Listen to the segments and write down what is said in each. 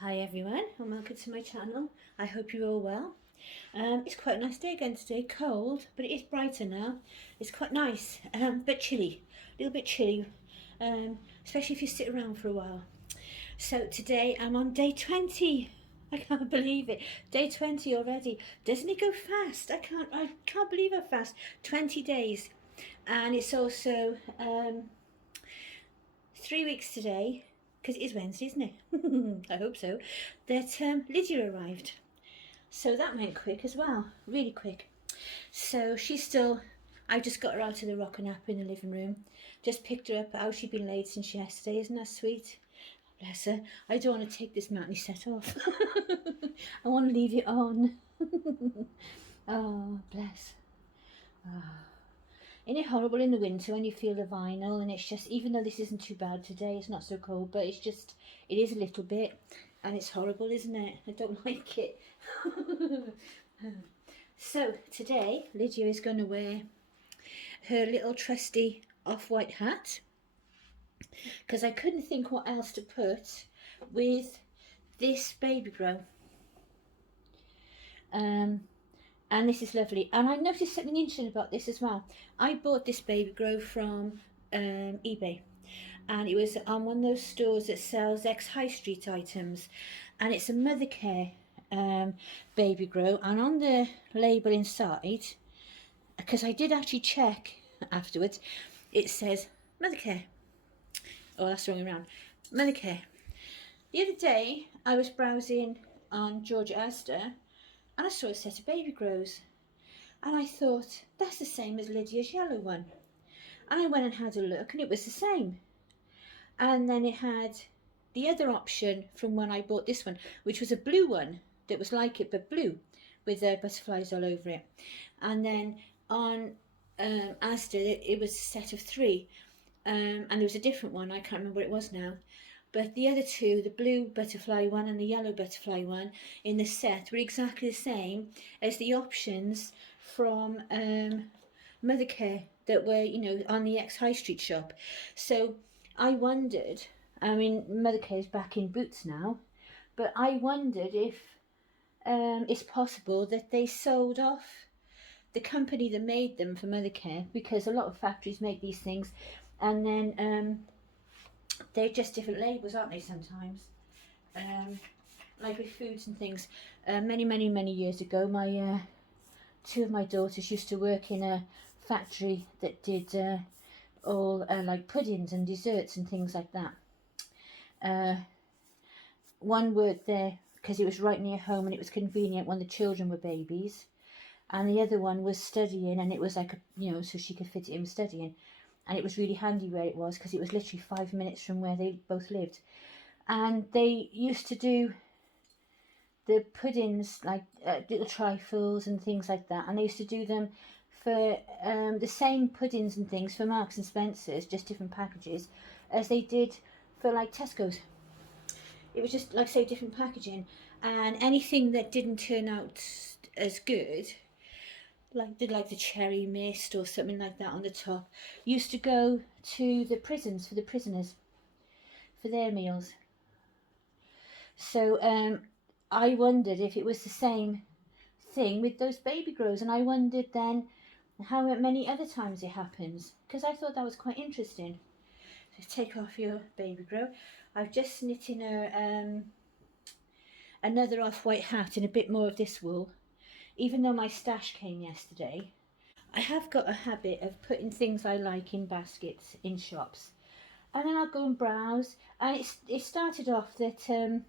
Hi everyone and welcome to my channel. I hope you're all well. It's quite a nice day again today, cold, but it is brighter now. It's quite nice, but chilly, a little bit chilly, especially if you sit around for a while. So today I'm on day 20. I can't believe it. Day 20 already. Doesn't it go fast? I can't believe how fast. 20 days. And it's also 3 weeks today, because it is Wednesday, isn't it? I hope so, that LyDiA arrived. So that went quick as well, really quick. So she's still, I just got her out of the rocker nap in the living room. Just picked her up out. She'd been laid since yesterday, isn't that sweet? Bless her. I don't want to take this matney set off. I want to leave it on. Oh, bless. Oh. Isn't it horrible in the winter when you feel the vinyl, and it's just, even though this isn't too bad today, it's not so cold, but it's just, it is a little bit, and it's horrible, isn't it? I don't like it. So today LyDiA is going to wear her little trusty off-white hat, because I couldn't think what else to put with this baby grow. And this is lovely. And I noticed something interesting about this as well. I bought this baby grow from eBay, and it was on one of those stores that sells ex-high street items, and it's a mother care baby grow. And on the label inside, because I did actually check afterwards, it says mother care. Oh, that's the wrong way around. Mother care. The other day I was browsing on Georgia Asda, and I saw a set of baby grows, and I thought, that's the same as LyDiA's yellow one. And I went and had a look, and it was the same. And then it had the other option from when I bought this one, which was a blue one that was like it but blue, with butterflies all over it. And then on Asda it was a set of 3, and there was a different one, I can't remember what it was now. But the other two, the blue butterfly one and the yellow butterfly one in the set, were exactly the same as the options from Mother Care that were, you know, on the ex-high street shop. So I wondered, I mean, Mother Care is back in Boots now, but I wondered if it's possible that they sold off the company that made them for Mother Care, because a lot of factories make these things, and then they're just different labels, aren't they, sometimes? Like with foods and things. Many years ago, my 2 of my daughters used to work in a factory that did all like puddings and desserts and things like that. One worked there because it was right near home and it was convenient when the children were babies, and the other one was studying, and it was like a, you know, so she could fit it in studying. And it was really handy where it was, because it was literally 5 minutes from where they both lived. And they used to do the puddings, like little trifles and things like that. And they used to do them for the same puddings and things for Marks and Spencer's, just different packages, as they did for like Tesco's. It was just, like I say, different packaging. And anything that didn't turn out as good, like the cherry mist or something like that on the top, used to go to the prisons for the prisoners for their meals. So I wondered if it was the same thing with those baby grows, and I wondered then how many other times it happens, because I thought that was quite interesting. So take off your baby grow. I've just knit in another off-white hat in a bit more of this wool. Even though my stash came yesterday, I have got a habit of putting things I like in baskets in shops, and then I'll go and browse. And it started off that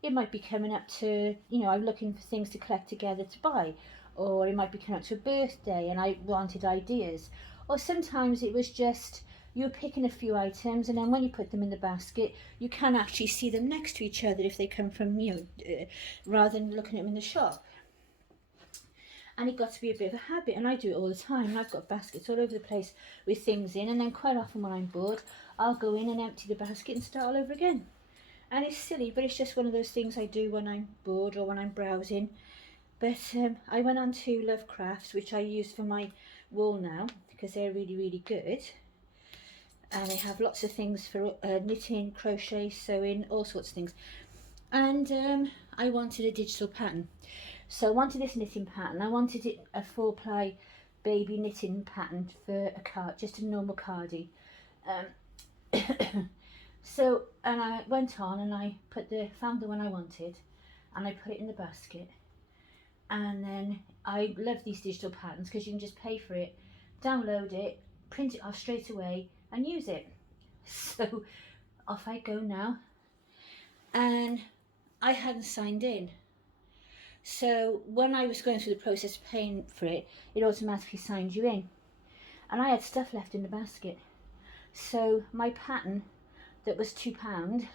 it might be coming up to, you know, I'm looking for things to collect together to buy, or it might be coming up to a birthday and I wanted ideas, or sometimes it was just you're picking a few items, and then when you put them in the basket you can actually see them next to each other if they come from, you know, rather than looking at them in the shop. And it got to be a bit of a habit, and I do it all the time. I've got baskets all over the place with things in, and then quite often when I'm bored I'll go in and empty the basket and start all over again. And it's silly, but it's just one of those things I do when I'm bored or when I'm browsing. But I went on to Love Crafts, which I use for my wool now, because they're really good, and they have lots of things for knitting, crochet, sewing, all sorts of things. and I wanted a digital pattern. So I wanted this knitting pattern. I wanted it a 4-ply baby knitting pattern for a card, just a normal cardie. So, and I went on and I found the one I wanted, and I put it in the basket. And then I love these digital patterns because you can just pay for it, download it, print it off straight away, and use it. So off I go now, and I hadn't signed in. So when I was going through the process of paying for it, it automatically signed you in. And I had stuff left in the basket. So my pattern that was £2,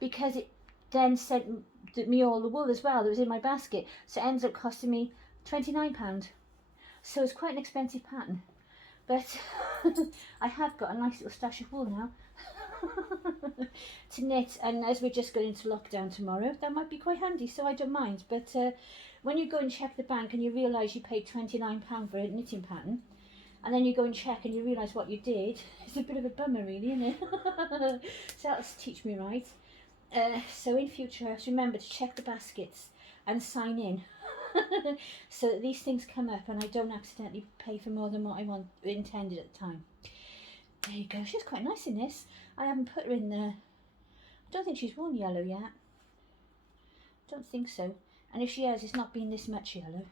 because it then sent me all the wool as well that was in my basket, so it ends up costing me £29. So it's quite an expensive pattern. But I have got a nice little stash of wool now to knit, and as we're just going into lockdown tomorrow, that might be quite handy, so I don't mind. But when you go and check the bank and you realise you paid £29 for a knitting pattern, and then you go and check and you realise what you did, it's a bit of a bummer really, isn't it? So that's teach me right. So in future I have to remember to check the baskets and sign in so that these things come up and I don't accidentally pay for more than what I intended at the time. There you go. She's quite nice in this. I haven't put her in there. I don't think she's worn yellow yet. Don't think so. And if she has, it's not been this much yellow.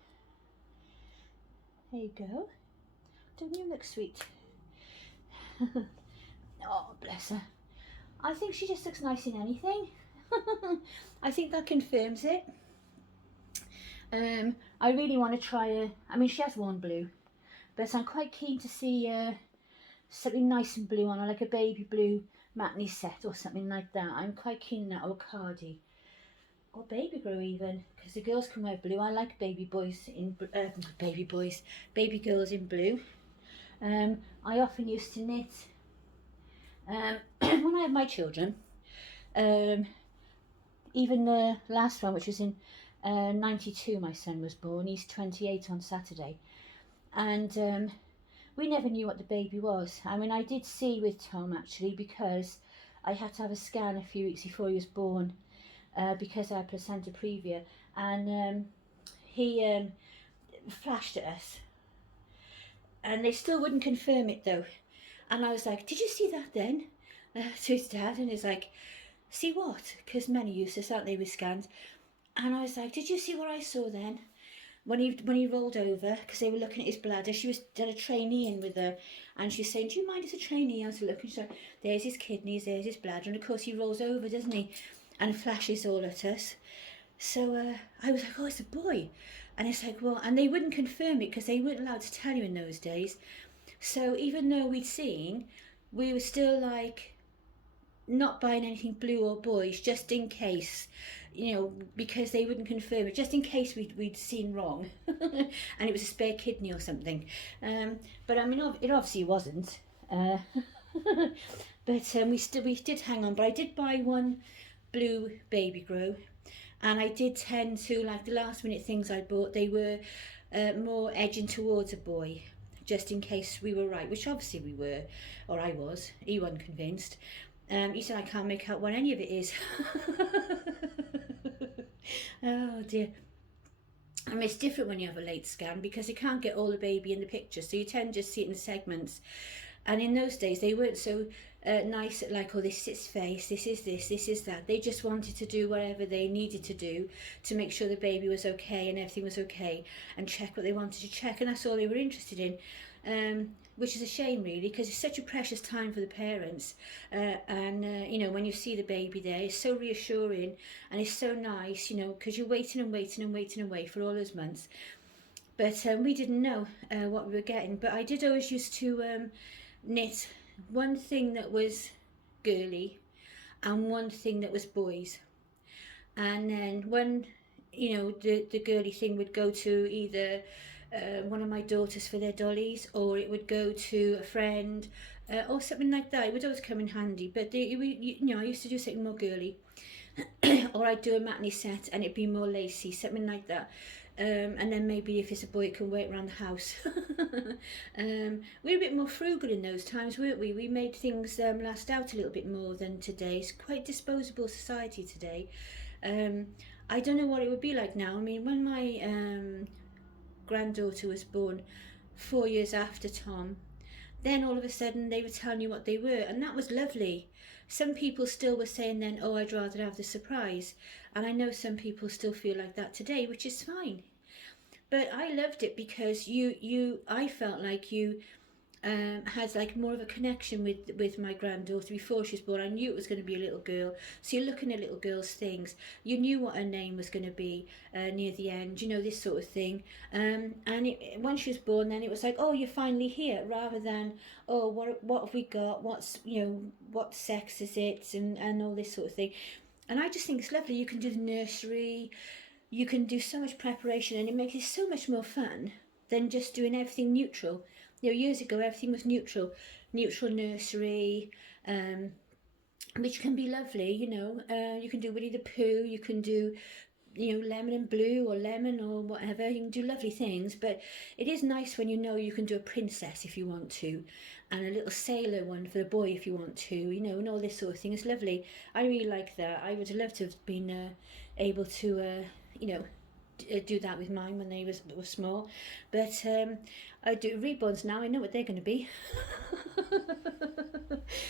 There you go. Don't you look sweet? Oh, bless her. I think she just looks nice in anything. I think that confirms it. I really want to try her. I mean, she has worn blue, but I'm quite keen to see something nice and blue on her, like a baby blue matinee set or something like that. I'm quite keen on that, or cardie, or baby grow even, because the girls can wear blue. I like baby boys in baby girls in blue. I often used to knit when I had my children. Even the last one, which was in 92, my son was born. He's 28 on Saturday, and we never knew what the baby was. I mean, I did see with Tom actually, because I had to have a scan a few weeks before he was born, because I had placenta previa, and he flashed at us, and they still wouldn't confirm it though. And I was like, "Did you see that then?" To his dad, and he's like, "See what?" Because men are useless, aren't they, with scans? And I was like, "Did you see what I saw then?" When he rolled over, because they were looking at his bladder, she had a trainee in with her, and she's saying, "Do you mind, it's a trainee?" I was looking, she's like, "There's his kidneys, there's his bladder," and of course he rolls over, doesn't he, and flashes all at us. So I was like, "Oh, it's a boy," and it's like, well, and they wouldn't confirm it because they weren't allowed to tell you in those days. So even though we'd seen, we were still like not buying anything blue or boys, just in case, you know, because they wouldn't confirm it, just in case we'd seen wrong and it was a spare kidney or something. But I mean, it obviously wasn't. But we did hang on. But I did buy one blue baby grow, and I did tend to, like, the last minute things I bought, they were more edging towards a boy, just in case we were right, which obviously we were, or I was. He wasn't convinced. He said, "I can't make out what any of it is." Oh dear. I mean, it's different when you have a late scan because you can't get all the baby in the picture, so you tend to just see it in segments. And in those days, they weren't so nice at, like, "Oh, this is its face, this is this is that." They just wanted to do whatever they needed to do to make sure the baby was okay and everything was okay, and check what they wanted to check, and that's all they were interested in. Which is a shame really, because it's such a precious time for the parents, and you know, when you see the baby there, it's so reassuring and it's so nice, you know, because you're waiting and waiting and waiting and waiting for all those months. But we didn't know what we were getting. But I did always used to knit one thing that was girly and one thing that was boys, and then when, you know, the girly thing would go to either one of my daughters for their dollies, or it would go to a friend, or something like that. It would always come in handy. But you know, I used to do something more girly, or I'd do a matinee set and it'd be more lacy, something like that. And then maybe if it's a boy, it can wait around the house. We were a bit more frugal in those times, weren't we? We made things last out a little bit more than today. It's quite disposable society today. I don't know what it would be like now. I mean, when my granddaughter was born 4 years after Tom, then all of a sudden they were telling you what they were, and that was lovely. Some people still were saying then, oh, I'd rather have the surprise. And I know some people still feel like that today, which is fine. But I loved it because I felt like you had like more of a connection with my granddaughter before she was born. I knew it was going to be a little girl, so you're looking at little girls' things. You knew what her name was going to be near the end, you know, this sort of thing. And when she was born, then it was like, oh, you're finally here, rather than, oh, what have we got? What's, you know, what sex is it, and all this sort of thing. And I just think it's lovely. You can do the nursery, you can do so much preparation, and it makes it so much more fun than just doing everything neutral. You know, years ago everything was neutral nursery, which can be lovely. You know, you can do Winnie the Pooh, you can do, you know, lemon and blue or lemon or whatever. You can do lovely things, but it is nice when you know you can do a princess if you want to, and a little sailor one for the boy if you want to, you know, and all this sort of thing. It's lovely. I really like that. I would have loved to have been able to, you know, do that with mine when they were small, but I do reborns now. I know what they're going to be.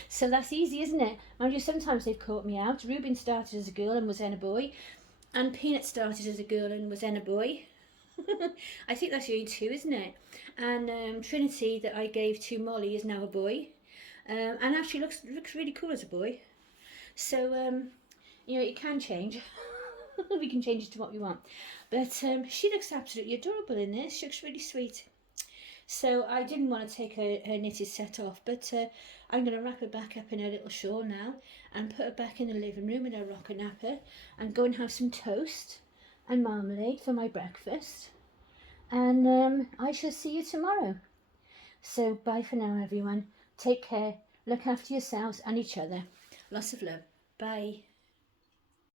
So that's easy, isn't it? Mind you, sometimes they've caught me out. Ruben started as a girl and was then a boy, and Peanut started as a girl and was then a boy. I think that's the only two, isn't it? And Trinity, that I gave to Molly, is now a boy, and actually looks really cool as a boy. So you know, it can change. We can change it to what we want. But she looks absolutely adorable in this. She looks really sweet. So I didn't want to take her knitted set off, but I'm going to wrap her back up in her little shawl now and put her back in the living room in her rocker napper and go and have some toast and marmalade for my breakfast. And I shall see you tomorrow. So bye for now, everyone. Take care. Look after yourselves and each other. Lots of love. Bye.